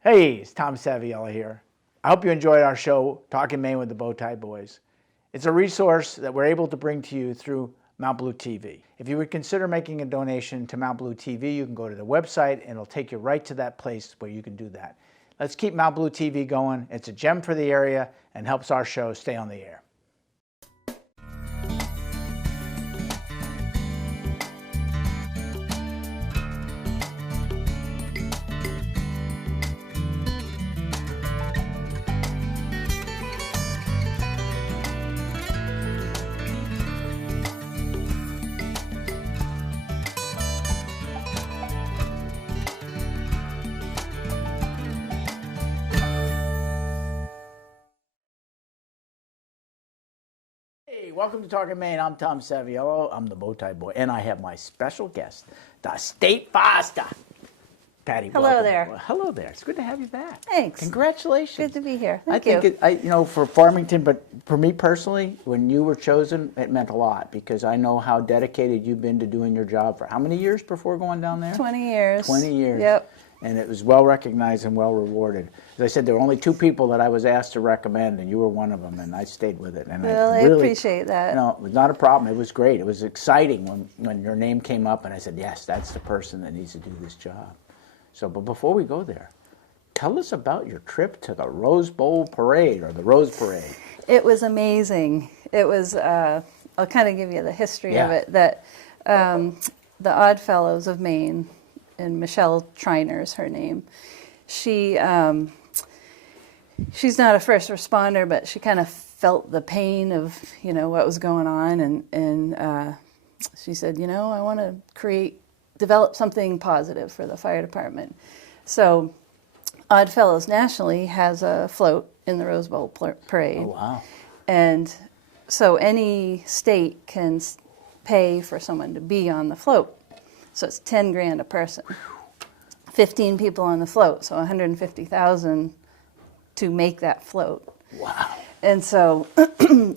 Hey, it's Tom Saviella here. I hope you enjoyed our show, Talking Maine with the Bowtie Boys. It's a resource that we're able to bring to you through Mount Blue TV. If you would consider making a donation to Mount Blue TV, you can go to the website and it'll take you right to that place where you can do that. Let's keep Mount Blue TV going. It's a gem for the area and helps our show stay on the air. Hey, welcome to Talking Maine. I'm Tom Saviello. I'm the Bowtie Boy, and I have my special guest, the State Foster, Patty. Hello welcome. there. Well, hello there. It's good to have you back. Thanks. Congratulations. Good to be here. I Thank think you. for Farmington, but for me personally, when you were chosen, it meant a lot because I know how dedicated you've been to doing your job for how many years before going down there? 20 years. 20 years. Yep. And it was well recognized and well rewarded. As I said, there were only 2 people that I was asked to recommend, and you were one of them, and I stayed with it. And Well, I really appreciate that. No, it was not a problem. It was great. It was exciting when your name came up, and I said, yes, that's the person that needs to do this job. So, but before we go there, tell us about your trip to the Rose Bowl Parade, or the Rose Parade. It was amazing. It was, I'll kind of give you the history of it, that the Odd Fellows of Maine, and Michelle Triner is her name, she's not a first responder, but she kind of felt the pain of, what was going on, and she said, I want to develop something positive for the fire department. So Odd Fellows nationally has a float in the Rose Bowl Parade. Oh, wow. And so any state can pay for someone to be on the float. So it's 10 grand a person. 15 people on the float, so 150,000 to make that float. Wow. And so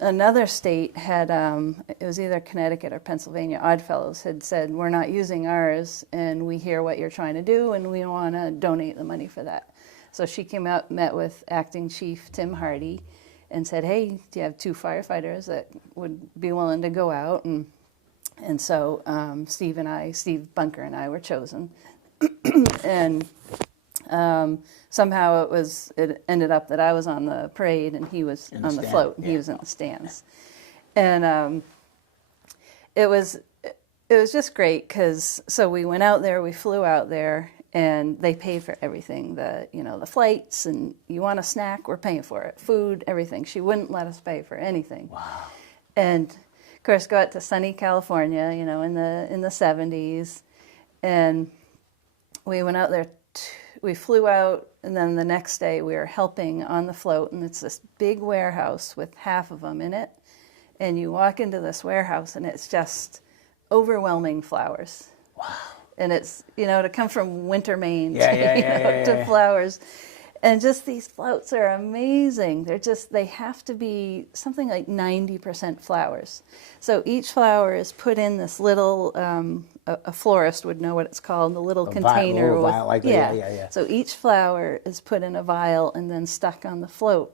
another state had, it was either Connecticut or Pennsylvania, Oddfellows had said, we're not using ours, and we hear what you're trying to do, and we want to donate the money for that. So she came out, met with Acting Chief Tim Hardy, and said, hey, do you have 2 firefighters that would be willing to go out? And so Steve Bunker and I were chosen. And somehow it ended up that I was on the parade and he was on the float and he was in the stands. And it was just great because so we went out there, we flew out there, and they paid for everything, the flights, and you want a snack, we're paying for it, food, everything. She wouldn't let us pay for anything. Wow. And of course, got to sunny California, in the 70s, and we went out there. We flew out, and then the next day we were helping on the float, and it's this big warehouse with half of them in it. And you walk into this warehouse, and it's just overwhelming flowers. Wow. And it's to come from Winter, Maine to flowers. And just these floats are amazing. They have to be something like 90% flowers. So each flower is put in this little, a florist would know what it's called, the little container. Vial like that. Yeah. So each flower is put in a vial and then stuck on the float.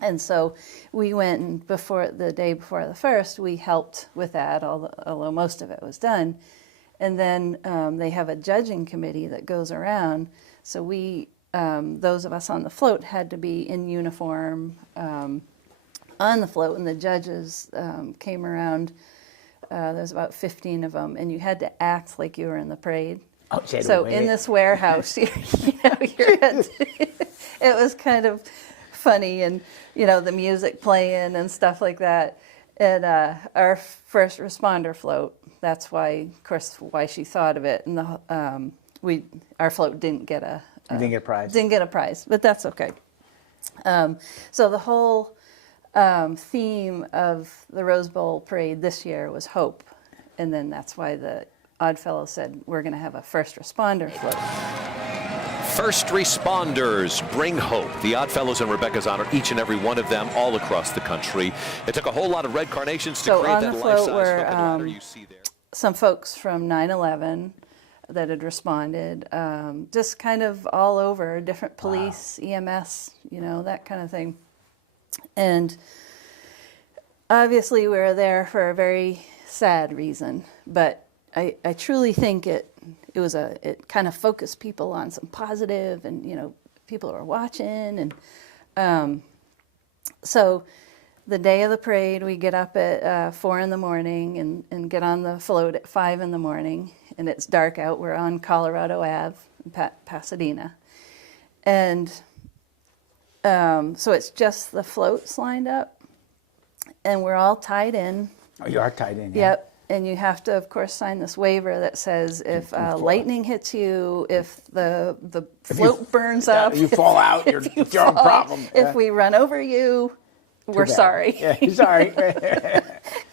And so we went, and the day before the first, we helped with that, although most of it was done. And then they have a judging committee that goes around. So those of us on the float had to be in uniform on the float, and the judges came around. There's about 15 of them, and you had to act like you were in the parade. Oh, so in this warehouse, it was kind of funny, and the music playing and stuff like that. And our first responder float, that's why she thought of it, and our float didn't get a. You didn't get a prize. Didn't get a prize, but that's okay. So the whole theme of the Rose Bowl Parade this year was hope, and then that's why the Oddfellows said we're going to have a first responder float. First responders bring hope. The Oddfellows in Rebecca's honor, each and every one of them, all across the country. It took a whole lot of red carnations to create that life-size hope and ladder you see there. Some folks from 9/11. that had responded, just kind of all over, different police, EMS, you know, that kind of thing. And obviously we were there for a very sad reason, but I truly think it kind of focused people on some positive, and, you know, people were watching. And so the day of the parade, we get up at 4 in the morning and get on the float at 5 in the morning, and it's dark out. We're on Colorado Ave in Pasadena. And so it's just the floats lined up, and we're all tied in. Oh, you are tied in. Yep. And you have to, of course, sign this waiver that says if lightning hits you, if the float burns up, you fall out, it's your own problem. If we run over you, we're sorry. Yeah, sorry.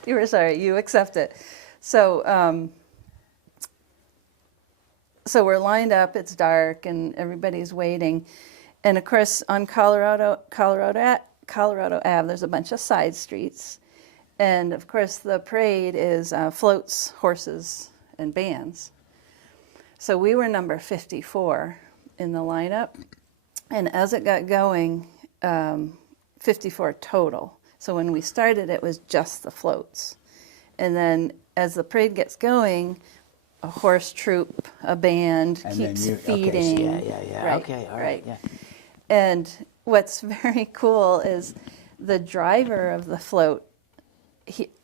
You were sorry. You accept it. So, so we're lined up. It's dark, and everybody's waiting. And of course, on Colorado Ave, there's a bunch of side streets. And of course, the parade is floats, horses, and bands. So we were number 54 in the lineup. And as it got going, 54 total. So when we started, it was just the floats. And then as the parade gets going, a horse troop, a band And keeps then feeding. Okay, yeah. Right, Okay, all right. Yeah. And what's very cool is the driver of the float,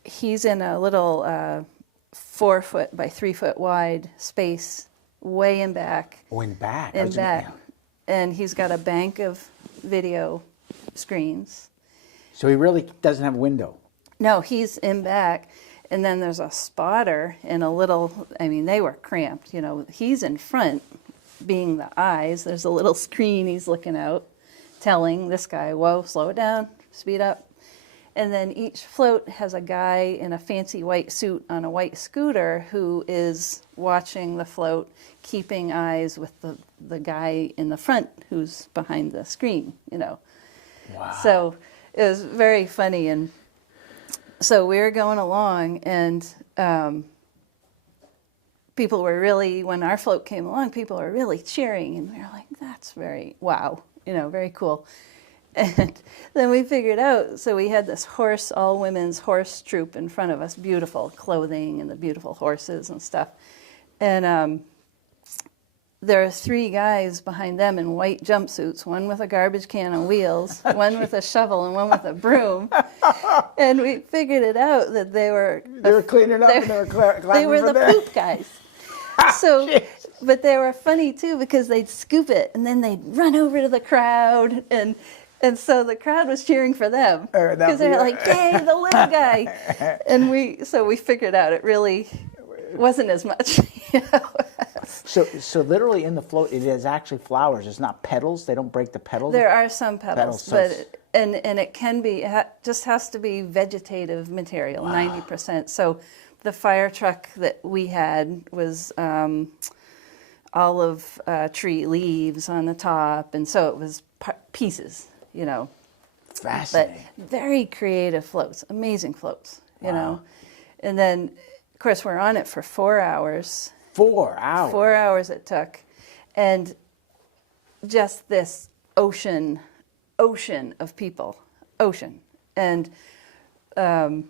he's in a little 4 foot by 3 foot wide space way in back. Oh, in back. In back. And he's got a bank of video screens. So he really doesn't have a window. No, he's in back. And then there's a spotter and a little, I mean, they were cramped, you know. He's in front, being the eyes. There's a little screen he's looking out, telling this guy, whoa, slow it down, speed up. And then each float has a guy in a fancy white suit on a white scooter who is watching the float, keeping eyes with the guy in the front who's behind the screen, you know. Wow. So it was very funny. And so we were going along, and people were really, when our float came along, people were really cheering, and we were like, that's very, wow, you know, very cool. And then we figured out, so we had this horse, all women's horse troop in front of us, beautiful clothing and the beautiful horses and stuff. And there are 3 guys behind them in white jumpsuits, one with a garbage can on wheels, one with a shovel, and one with a broom. And we figured it out that they were cleaning up, and they were clapping. They were for the that. poop guys. So, but they were funny too, because they'd scoop it and then they'd run over to the crowd, and so the crowd was cheering for them, because they're like, "Yay, the little guy!" And we figured out it really wasn't as much. You know? So literally in the float, it is actually flowers. It's not petals. They don't break the petals. There are some petals, so but and it can be, just has to be vegetative material, 90%. So the fire truck that we had was olive tree leaves on the top, and so it was pieces, you know. Fascinating. But very creative floats, amazing floats, you know. And then, of course, we're on it for 4 hours. 4 hours. 4 hours it took. And just this ocean of people, And it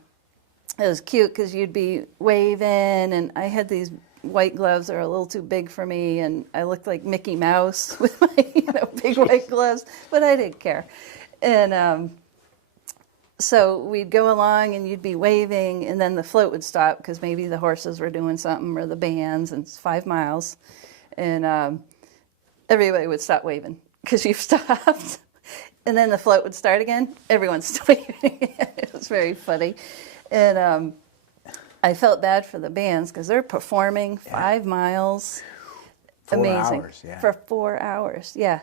was cute because you'd be waving, and I had these white gloves that are a little too big for me, and I looked like Mickey Mouse with my big white gloves, but I didn't care. And so we'd go along, and you'd be waving, and then the float would stop because maybe the horses were doing something, or the bands, and it's 5 miles, and everybody would stop waving because you've stopped. And then the float would start again. Everyone's still waving. It was very funny. And I felt bad for the bands because they're performing 5 miles. 4 Amazing. hours, yeah. For 4 hours, yeah.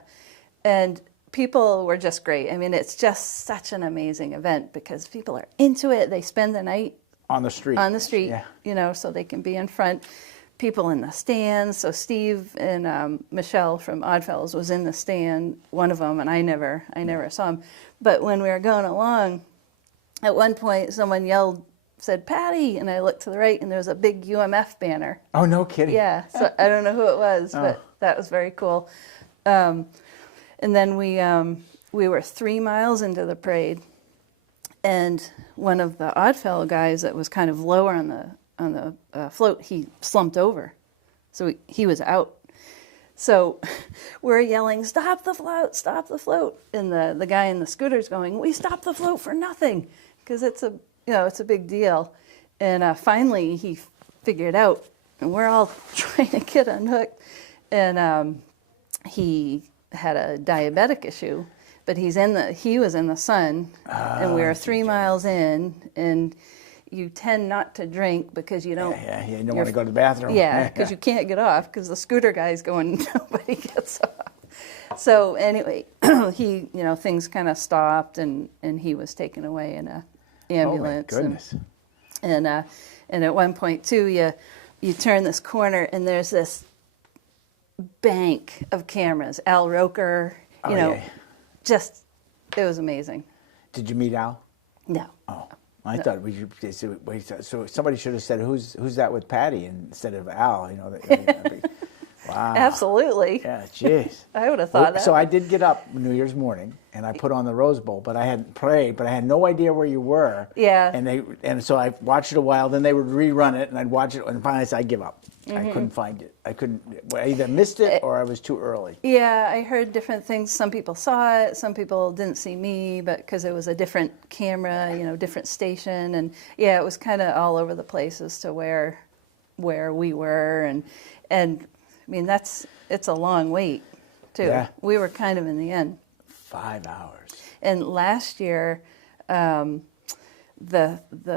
And people were just great. I mean, it's just such an amazing event because people are into it. They spend the night on the street. Yeah. You know, so they can be in front. People in the stands. So Steve and Michelle from Oddfellows was in the stand, one of them, and I never saw him. But when we were going along, at one point someone yelled, said, "Patty," and I looked to the right, and there was a big UMF banner. Oh, no kidding. Yeah, so I don't know who it was, but that was very cool. And then we were 3 miles into the parade, and one of the Oddfellow guys that was kind of lower on the float, he slumped over, so he was out. So we're yelling, "Stop the float! Stop the float!" And the guy in the scooter's going, "We stopped the float for nothing," because it's a big deal. And finally he figured it out, and we're all trying to get unhooked. And he had a diabetic issue, but he was in the sun, and we were 3 miles in, and you tend not to drink because you don't. Yeah, you don't want to go to the bathroom. Yeah, because you can't get off because the scooter guy's going, nobody gets off. So anyway, things kind of stopped, and he was taken away in a ambulance. Oh my goodness. And at one point too, you turn this corner and there's this bank of cameras. Al Roker, just it was amazing. Did you meet Al? No. Oh, I thought so. Somebody should have said, "Who's that with Patty?" instead of Al. Wow. Absolutely. Yeah, jeez. I would have thought that. So I did get up New Year's morning and I put on the Rose Bowl, but I hadn't prayed, but I had no idea where you were. Yeah. And so I watched it a while. Then they would rerun it, and I'd watch it, and finally I said, "I give up. I couldn't find it. I either missed it or I was too early." Yeah, I heard different things. Some people saw it, some people didn't see me, but because it was a different camera, different station, and yeah, it was kind of all over the place as to where we were, and I mean it's a long wait too. Yeah. We were kind of in the end. 5 hours. And last year, the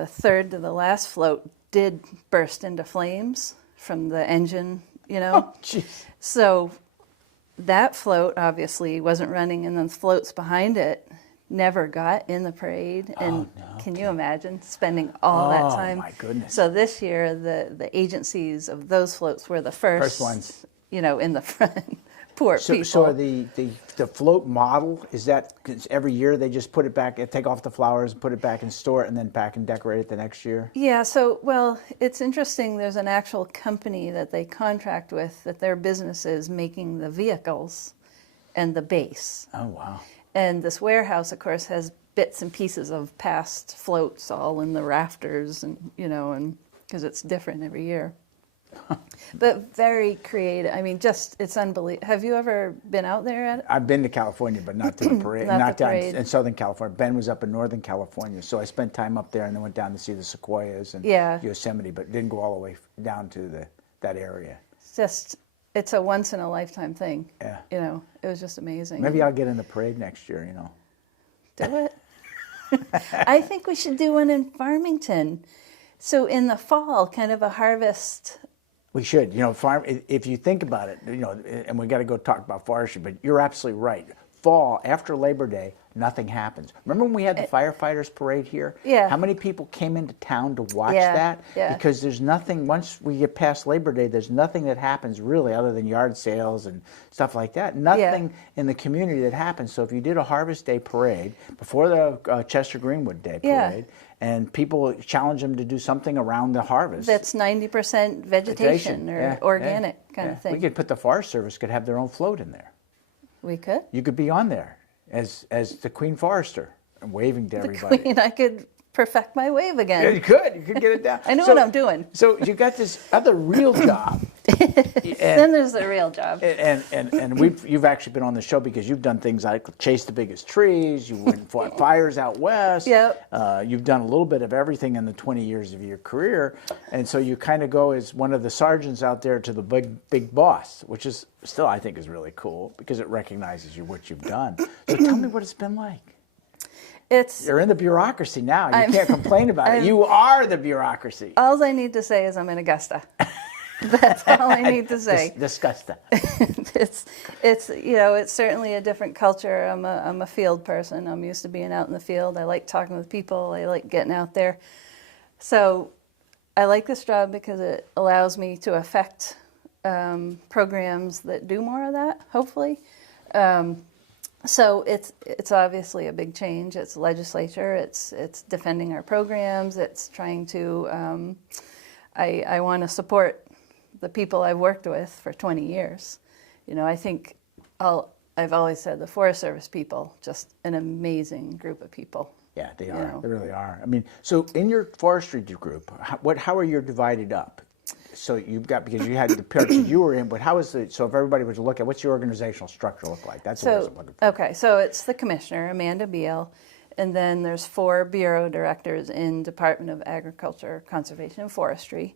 third to the last float did burst into flames from the engine, Oh, jeez. So that float obviously wasn't running, and then the floats behind it never got in the parade. And can you imagine spending all that time? Oh, my goodness. So this year, the agencies of those floats were the first ones. In the front. Poor people. So are the float model, is that 'cause every year they just put it back, take off the flowers, put it back and store it, and then pack and decorate it the next year? Yeah, it's interesting. There's an actual company that they contract with that their business is making the vehicles and the base. Oh, wow. And this warehouse, of course, has bits and pieces of past floats all in the rafters, and and because it's different every year. But very creative. I mean, it's unbelievable. Have you ever been out there at it? I've been to California, but not to the parade. Not the down parade. in Southern California. Ben was up in Northern California, so I spent time up there and then went down to see the sequoias and Yosemite, but didn't go all the way down to that area. It's a once in a lifetime thing. Yeah. It was just amazing. Maybe I'll get in the parade next year, Do it. I think we should do one in Farmington. So in the fall, kind of a harvest. We should, farm. If you think about it, and we got to go talk about forestry, but you're absolutely right. Fall, after Labor Day, nothing happens. Remember when we had the firefighters parade here? Yeah. How many people came into town to watch Yeah, that? yeah. Because there's nothing, once we get past Labor Day, there's nothing that happens really other than yard sales and stuff like that. Nothing in the community that happens. So if you did a Harvest Day parade before the Chester Greenwood Day parade, and people challenge them to do something around the harvest. That's 90% vegetation or organic kind of thing. We could put the Forest Service could have their own float in there. We could. You could be on there as the Queen Forester and waving to everybody. The Queen, I could perfect my wave again. Yeah, you could get it down. I know what I'm doing. So you got this other real job. Then there's the real job. And you've actually been on the show because you've done things like chase the biggest trees. You went and fought fires out west. Yep. You've done a little bit of everything in the 20 years of your career, and so you kind of go as one of the sergeants out there to the big boss, which is still I think is really cool because it recognizes what you've done. So tell me what it's been like. You're in the bureaucracy now. You can't complain about it. You are the bureaucracy. All I need to say is I'm in Augusta. That's all I need to say. Disgusting. It's certainly a different culture. I'm a field person. I'm used to being out in the field. I like talking with people. I like getting out there. So I like this job because it allows me to affect programs that do more of that, hopefully. So it's obviously a big change. It's legislature. It's defending our programs. It's trying to. I want to support the people I've worked with for 20 years. You know, I think I've always said the Forest Service people, just an amazing group of people. Yeah, they You are. know. They really are. I mean, so in your forestry group, how are you divided up? So you've got, because you had the parts that you were in, but how is it, so if everybody was to look at, what's your organizational structure look like? That's what I was looking for. Okay, so it's the commissioner, Amanda Beal, and then there's 4 bureau directors in Department of Agriculture, Conservation, and Forestry.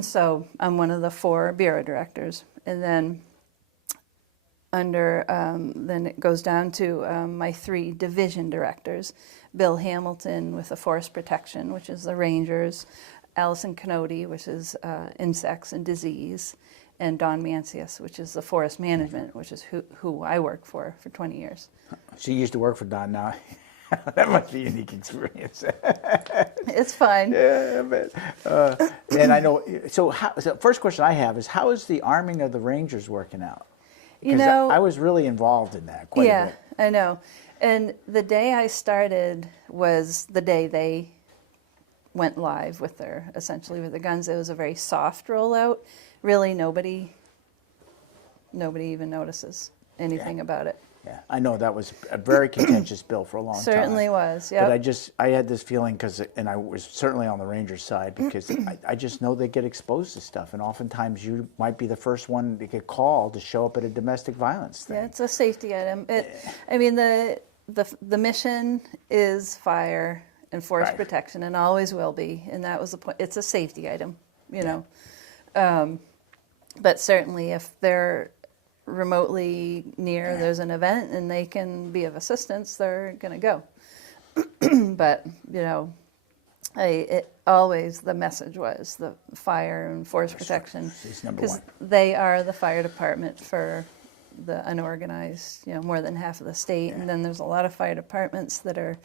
So I'm one of the 4 bureau directors, and then then it goes down to my 3 division directors, Bill Hamilton with the Forest Protection, which is the Rangers, Allison Canody, which is insects and disease, and Don Mancius, which is the Forest Management, which is who I work for 20 years. So you used to work for Don now. That must be a unique experience. It's fine. Yeah, but, and I know, so first question I have is, how is the arming of the Rangers working out? You know, I was really involved in that quite a bit. I know. And the day I started was the day they went live with essentially with the guns. It was a very soft rollout. Really, nobody even notices anything about it. Yeah, I know that was a very contentious bill for a long time. Certainly was, yeah. But I had this feeling, and I was certainly on the Rangers side, because I just know they get exposed to stuff, and oftentimes you might be the first one to get called to show up at a domestic violence thing. Yeah, it's a safety item. I mean, the mission is fire and forest protection, and always will be, and that was the point. It's a safety item, you know. But certainly if they're remotely near, there's an event and they can be of assistance, they're going to go. But, you know, always the message was the fire and forest protection, It's number because one. they are the fire department for the unorganized, you know, more than half of the state. And then there's a lot of fire departments that are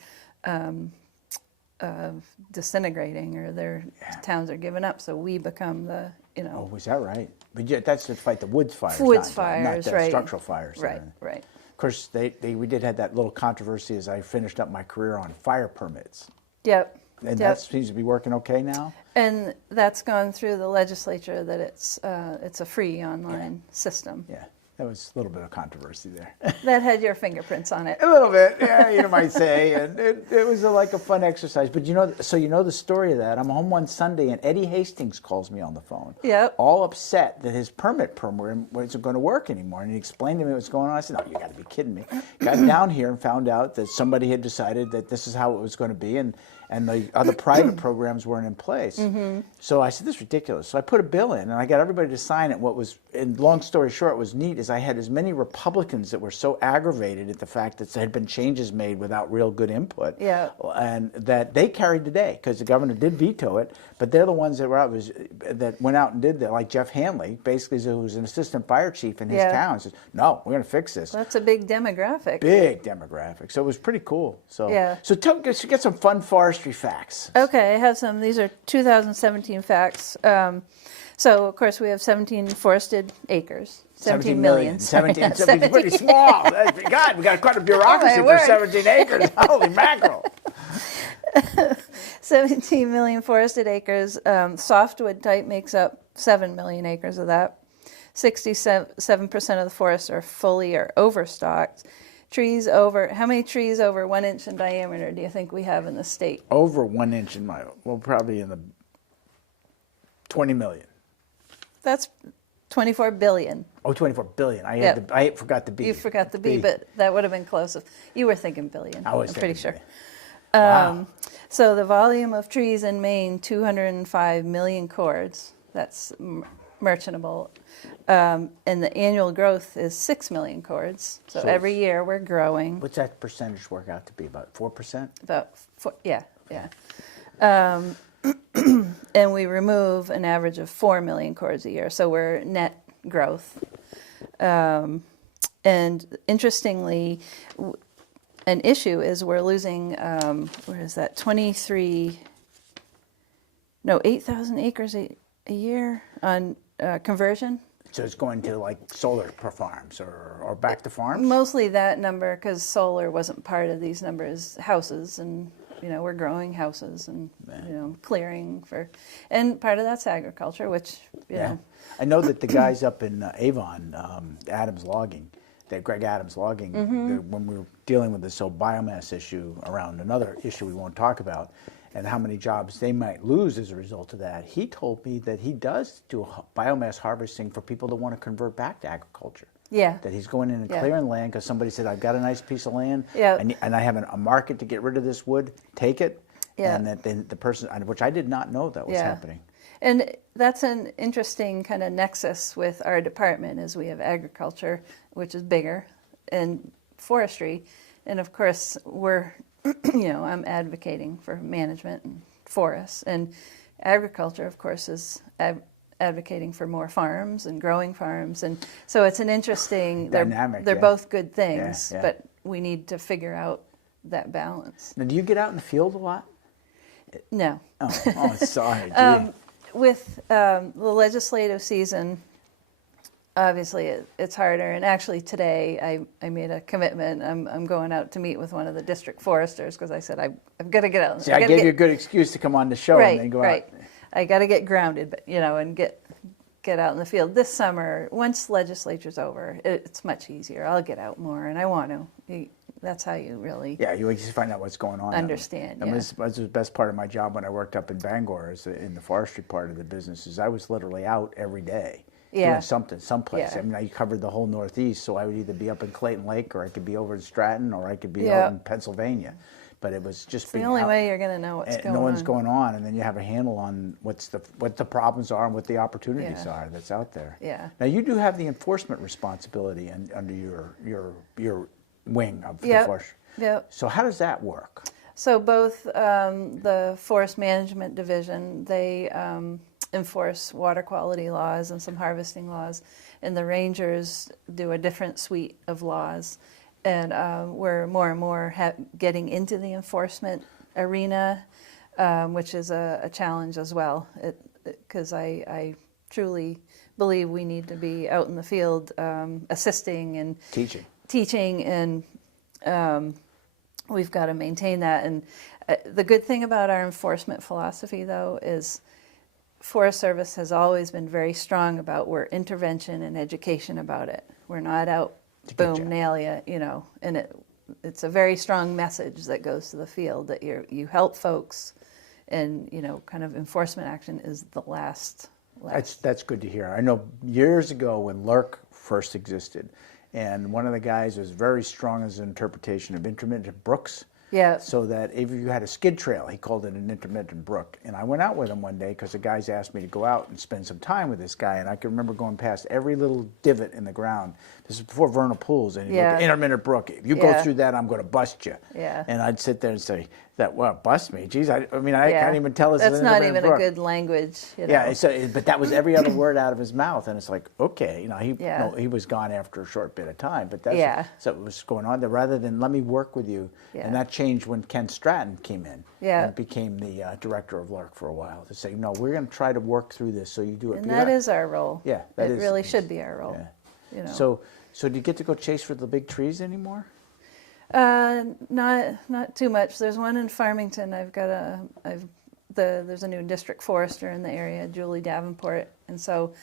disintegrating, or their towns are giving up, so we become the, you know. Oh, was that right? But yeah, that's to fight the woods fires, Woods not fires, the right. structural fires. Right, right. Of course, we did have that little controversy as I finished up my career on fire permits. Yep. And that seems to be working okay now? And that's gone through the legislature, that it's a free online system. Yeah, that was a little bit of controversy there. That had your fingerprints on it. A little bit, yeah, you might say. And it was like a fun exercise. But you know the story of that. I'm home one Sunday and Eddie Hastings calls me on the phone. Yep. All upset that his permit program wasn't going to work anymore. And he explained to me what's going on. I said, no, you got to be kidding me. Got down here and found out that somebody had decided that this is how it was going to be. And the other private programs weren't in place. Mm-hmm. So I said, this is ridiculous. So I put a bill in, and I got everybody to sign it. What was, and long story short, what was neat is I had as many Republicans that were so aggravated at the fact that there had been changes made without real good input, and that they carried the day, because the governor did veto it, but they're the ones that went out and did that, like Jeff Hanley, basically, who was an assistant fire chief in his town, says, no, we're going to fix this. That's a big demographic. Big demographic. So it was pretty cool. So Yeah. So get some fun forestry facts. Okay, I have some. These are 2017 facts. So, of course, we have 17 forested acres. 17 million. 17 pretty small. God, we got quite a bureaucracy for 17 acres. Holy mackerel. 17 million forested acres. Softwood type makes up 7 million acres of that. 67% of the forests are fully or overstocked. How many trees over 1 inch in diameter do you think we have in the state? Over 1 inch in probably in the 20 million. That's 24 billion. Oh, 24 billion. I forgot the B. You forgot the B, but that would have been close. You were thinking billion. I was I'm pretty thinking sure. Wow. So the volume of trees in Maine, 205 million cords. That's merchantable. And the annual growth is 6 million cords. So every year we're growing. What's that percentage work out to be? About 4%? About 4, yeah. And we remove an average of 4 million cords a year. So we're net growth. And interestingly, an issue is we're losing, 8,000 acres a year on conversion. So it's going to like solar farms or back to farms? Mostly that number, because solar wasn't part of these numbers. Houses, and we're growing houses and clearing for, and part of that's agriculture, which you know. I know that the guys up in Avon, Adams Logging, that Greg Adams Logging, when we were dealing with this whole biomass issue around another issue we won't talk about, and how many jobs they might lose as a result of that, he told me that he does do biomass harvesting for people that want to convert back to agriculture. Yeah. That he's going in and clearing land because somebody said, I've got a nice piece of land, Yeah. and I have a market to get rid of this wood, take it. Yeah. And that then the person, which I did not know that was happening. And that's an interesting kind of nexus with our department, is we have agriculture, which is bigger, and forestry. And of course, we're, I'm advocating for management and forests. And agriculture, of course, is advocating for more farms and growing farms. And so it's an interesting, dynamic. They're both good things, Yeah. but we need to figure out that balance. Now, do you get out in the field a lot? No. Oh, sorry. Gee. With the legislative season, obviously it's harder. And actually today I made a commitment. I'm going out to meet with one of the district foresters because I said I've got to get out. See, I gave you a good excuse to come on the show and then go out. I got to get grounded, but and get out in the field. This summer, once legislature's over, it's much easier. I'll get out more, and I want to. That's how you really you just find out what's going on. Understand. This was the best part of my job when I worked up in Bangor, in the forestry part of the business. Is I was literally out every day doing something, someplace. Yeah. I mean, I covered the whole Northeast, so I would either be up in Clayton Lake, or I could be over in Stratton, or I could be out in Pennsylvania. But it was just the only way you're going to know what's going on. Know what's going on, and then you have a handle on what the problems are and what the opportunities are that's out there. Yeah. Now you do have the enforcement responsibility under your wing of the forest. Yep. So how does that work? So both the Forest Management Division, they enforce water quality laws and some harvesting laws, and the rangers do a different suite of laws. And we're more and more getting into the enforcement arena, which is a challenge as well, because I truly believe we need to be out in the field assisting and teaching, and we've got to maintain that. And the good thing about our enforcement philosophy, though, is Forest Service has always been very strong about we're intervention and education about it. We're not out, boom, nail you, and it's a very strong message that goes to the field that you help folks, and kind of enforcement action is the last. That's good to hear. I know years ago when LERC first existed, and one of the guys was very strong as an interpretation of intermittent brooks. Yeah. So that if you had a skid trail, he called it an intermittent brook. And I went out with him one day because the guys asked me to go out and spend some time with this guy. And I can remember going past every little divot in the ground. This is before vernal pools. And intermittent brook. If you go through that, I'm going to bust you. Yeah. And I'd sit there and say, bust me? Geez, I can't even tell this. That's not even a good language. Yeah. So, but that was every other word out of his mouth. And it's like, okay, he was gone after a short bit of time. But that's so what was going on there. Rather than let me work with you. And that changed when Ken Stratton came in and became the director of LERC for a while, to say, no, we're going to try to work through this so you do it. And that is our role. Yeah, it really should be our role. Yeah. So do you get to go chase for the big trees anymore? Not too much. There's one in Farmington. There's a new district forester in the area, Julie Davenport, and so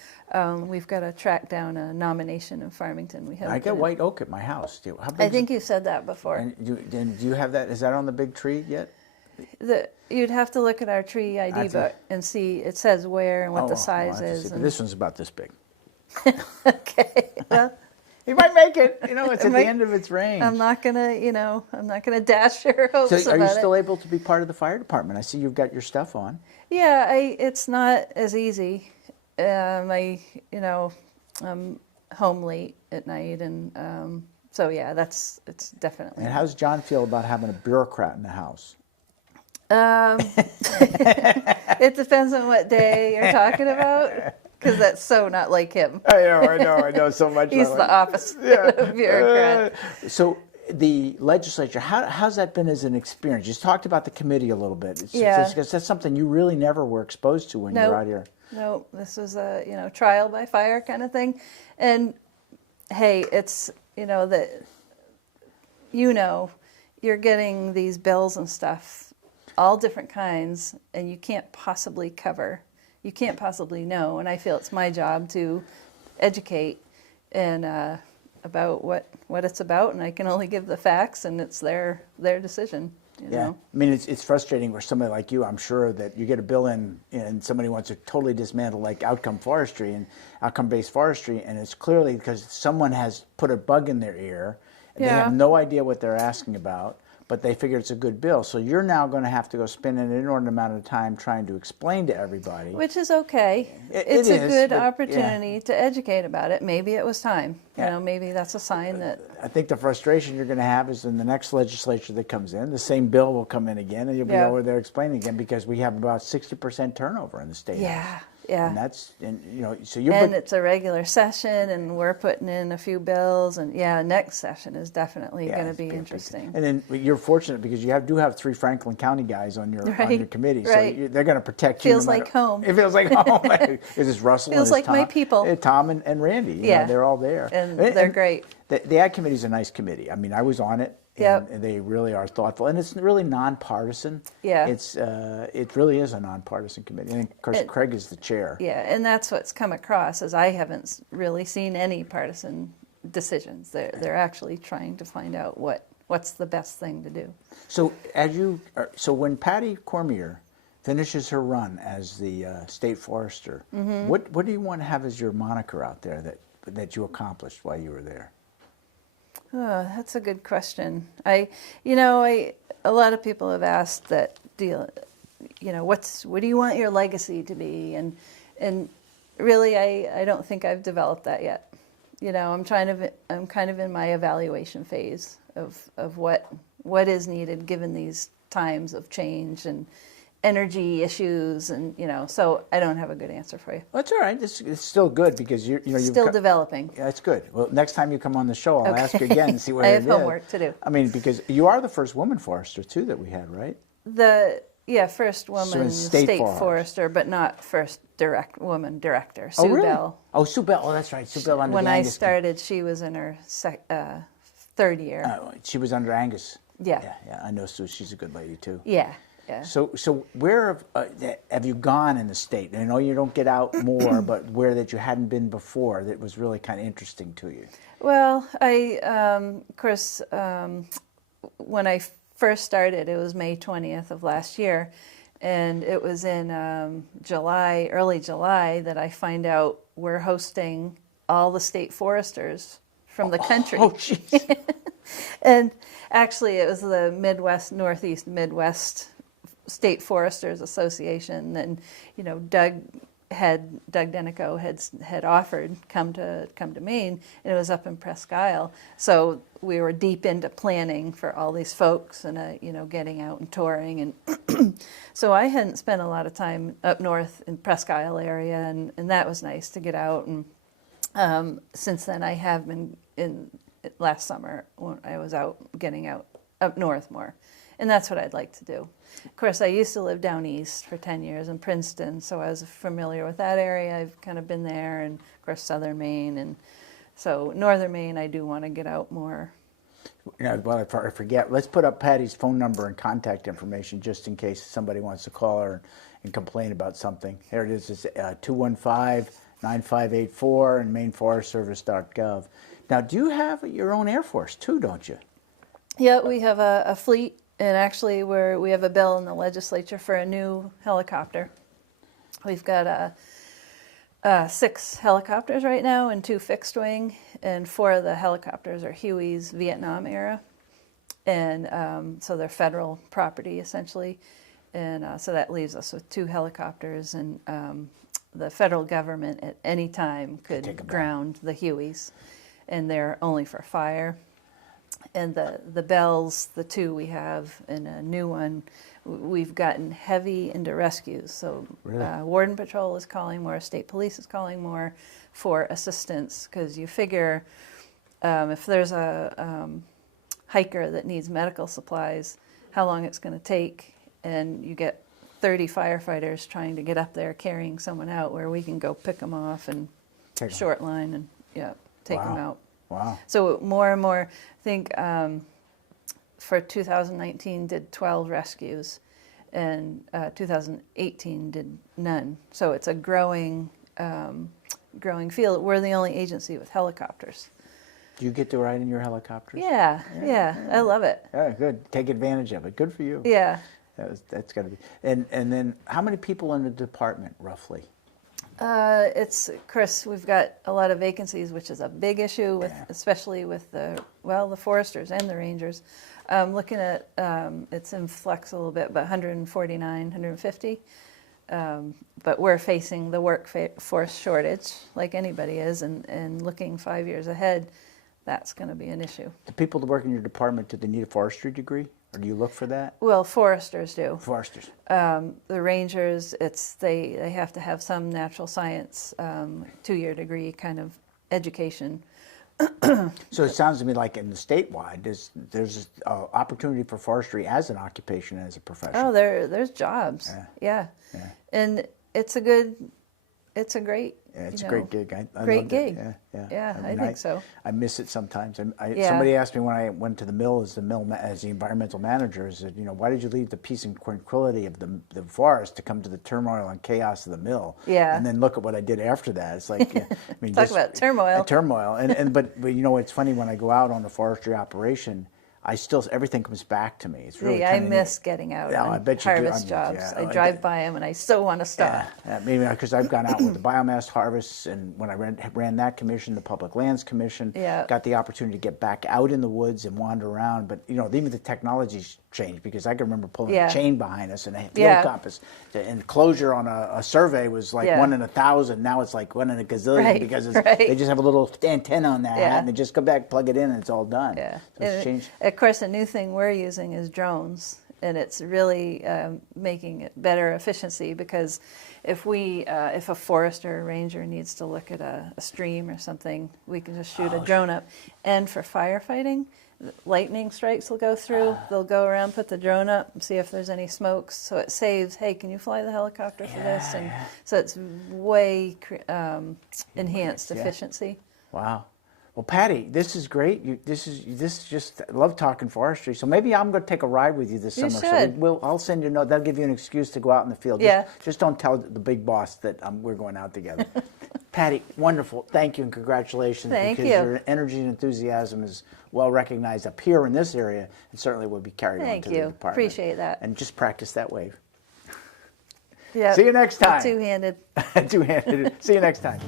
we've got to track down a nomination in Farmington. I got white oak at my house. I think you said that before. And do you have that? Is that on the big tree yet? You'd have to look at our tree ID book and see. It says where and what the size is. But this one's about this big. Okay. Well, you might make it. It's at the end of its range. I'm not gonna dash your hopes. So, are you still able to be part of the fire department? I see you've got your stuff on. Yeah, it's not as easy. I'm home late at night, and so it's definitely. And how does John feel about having a bureaucrat in the house? It depends on what day you're talking about. Because that's so not like him. I know so much. He's the opposite of bureaucrat. So the legislature, how's that been as an experience? You talked about the committee a little bit. Because that's something you really never were exposed to when you were out here. No, this was a, trial by fire kind of thing. And hey, it's, that, you're getting these bills and stuff, all different kinds, and you can't possibly know. And I feel it's my job to educate and about what it's about, and I can only give the facts, and it's their decision. You know? I mean, it's frustrating for somebody like you. I'm sure that you get a bill in and somebody wants to totally dismantle like outcome-based forestry, and it's clearly because someone has put a bug in their ear. And They have no idea what they're asking about, but they figure it's a good bill. So you're now going to have to go spend an inordinate amount of time trying to explain to everybody. Which is okay. It's a good opportunity to educate about it. Maybe it was time. Maybe that's a sign that... I think the frustration you're going to have is in the next legislature that comes in, the same bill will come in again, and you'll be over there explaining again, because we have about 60% turnover in the state House. Yeah. And that's, so it's a regular session, and we're putting in a few bills, and next session is definitely going to be interesting. And then you're fortunate because you do have 3 Franklin County guys on your committee, so they're going to protect you. Feels like home. It feels like home. Is this Russell? Feels like Tom, my people. Tom and Randy. They're all there, and they're great. The Ag Committee is a nice committee. I mean, I was on it. And they really are thoughtful, and it's really nonpartisan. It really is a nonpartisan committee, and of course Craig is the chair. And that's what's come across, is I haven't really seen any partisan decisions. They're actually trying to find out what's the best thing to do. So when Patty Cormier finishes her run as the state forester, what do you want to have as your moniker out there that you accomplished while you were there? Oh, that's a good question. A lot of people have asked that what do you want your legacy to be? And really, I don't think I've developed that yet. I'm kind of in my evaluation phase of what is needed given these times of change and energy issues, and so I don't have a good answer for you. Well, that's all right. It's still good because you're still developing. Yeah, that's good. Well, next time you come on the show, I'll ask you again and see what I it have is. homework to do. I mean, because you are the first woman forester too that we had, right? First woman state forester, but not first woman director. Sue really? Bell. Oh, Sue Bell. Oh, that's right. Sue Bell under when the I Angus started, she was in her third year. She was under Angus. Yeah. I know Sue. She's a good lady too. Yeah. So where have you gone in the state? I know you don't get out more, but where that you hadn't been before that was really kind of interesting to you? Well, of course, when I first started, it was May 20th of last year, and it was in early July, that I find out we're hosting all the state foresters from the country. Oh, jeez. And actually, it was the Northeast Midwest State Foresters Association, and Doug Denico had offered come to Maine, and it was up in Presque Isle. So we were deep into planning for all these folks, and getting out and touring, and so I hadn't spent a lot of time up north in Presque Isle area, and that was nice to get out. And since then, I have been last summer when I was getting out up north more, and that's what I'd like to do. Of course, I used to live down east for 10 years in Princeton, so I was familiar with that area. I've kind of been there, and of course southern Maine, and so northern Maine I do want to get out more. Well, if I forget, let's put up Patty's phone number and contact information just in case somebody wants to call her and complain about something. Here it is. It's 215-9584 and MaineForestService.gov. Now, do you have your own Air Force too, don't you? Yeah, we have a fleet. And actually, we have a bill in the legislature for a new helicopter. We've got 6 helicopters right now and 2 fixed wing, and 4 of the helicopters are Huey's Vietnam era, and so they're federal property essentially, and so that leaves us with 2 helicopters, and the federal government at any time could ground the Hueys, and they're only for fire. And the bells, the 2 we have, and a new one, we've gotten heavy into rescues. So really? Warden Patrol is calling more, State Police is calling more for assistance, because you figure if there's a hiker that needs medical supplies, how long it's going to take, and you get 30 firefighters trying to get up there carrying someone out, where we can go pick them off and short line and take them out. Wow. So more and more, I think for 2019 did 12 rescues, and 2018 did none. So it's a growing field. We're the only agency with helicopters. Do you get to ride in your helicopters? Yeah, I love it. Yeah, good. Take advantage of it. Good for you. Yeah. That's got to be. And then how many people in the department, roughly? It's, of course, we've got a lot of vacancies, which is a big issue, with, especially with the foresters and the rangers. Looking at, it's in flux a little bit, but 149, 150. But we're facing the workforce shortage, like anybody is, and looking 5 years ahead, that's going to be an issue. The people that work in your department, do they need a forestry degree, or do you look for that? Well, foresters do. Foresters. The rangers, they have to have some natural science 2-year degree kind of education. So it sounds to me like in the statewide, there's opportunity for forestry as an occupation, as a profession. Oh, there's jobs. Yeah. And it's a great. Yeah, it's a great gig. I great loved it. gig. Yeah. I think so. I miss it sometimes. Somebody asked me when I went to the mill as the environmental manager, said, why did you leave the peace and tranquility of the forest to come to the turmoil and chaos of the mill? Yeah. And then look at what I did after that. It's like, Talk about turmoil. Turmoil. But it's funny when I go out on a forestry operation, everything comes back to me. It's really I miss getting out on harvest jobs. I drive by them and I so want to stop. Yeah, maybe because I've gone out with the biomass harvests, and when I ran that commission, the Public Lands Commission, got the opportunity to get back out in the woods and wander around. But even the technology's changed, because I can remember pulling a chain behind us and a field compass, and closure on a survey was like 1 in 1,000. Now it's like 1 in a gazillion, because they just have a little antenna on that hat, and they just come back, plug it in, and it's all done. Yeah. So it's changed. Of course, a new thing we're using is drones, and it's really making it better efficiency, because if a forester or ranger needs to look at a stream or something, we can just shoot a drone up. And for firefighting, lightning strikes will go through. They'll go around, put the drone up, and see if there's any smokes. So it saves, hey, can you fly the helicopter for this? And so it's way enhanced efficiency. Wow. Well, Patty, this is great. This is just, I love talking forestry. So maybe I'm going to take a ride with you this summer. Should. So I'll send you a note. That'll give you an excuse to go out in the field. Just don't tell the big boss that we're going out together. Patty, wonderful. Thank you and congratulations. Thank because you. Your energy and enthusiasm is well recognized up here in this area, and certainly will be carried on to the department. Appreciate that. And just practice that wave. Yeah. See you next time. Two-handed. Two-handed. See you next time.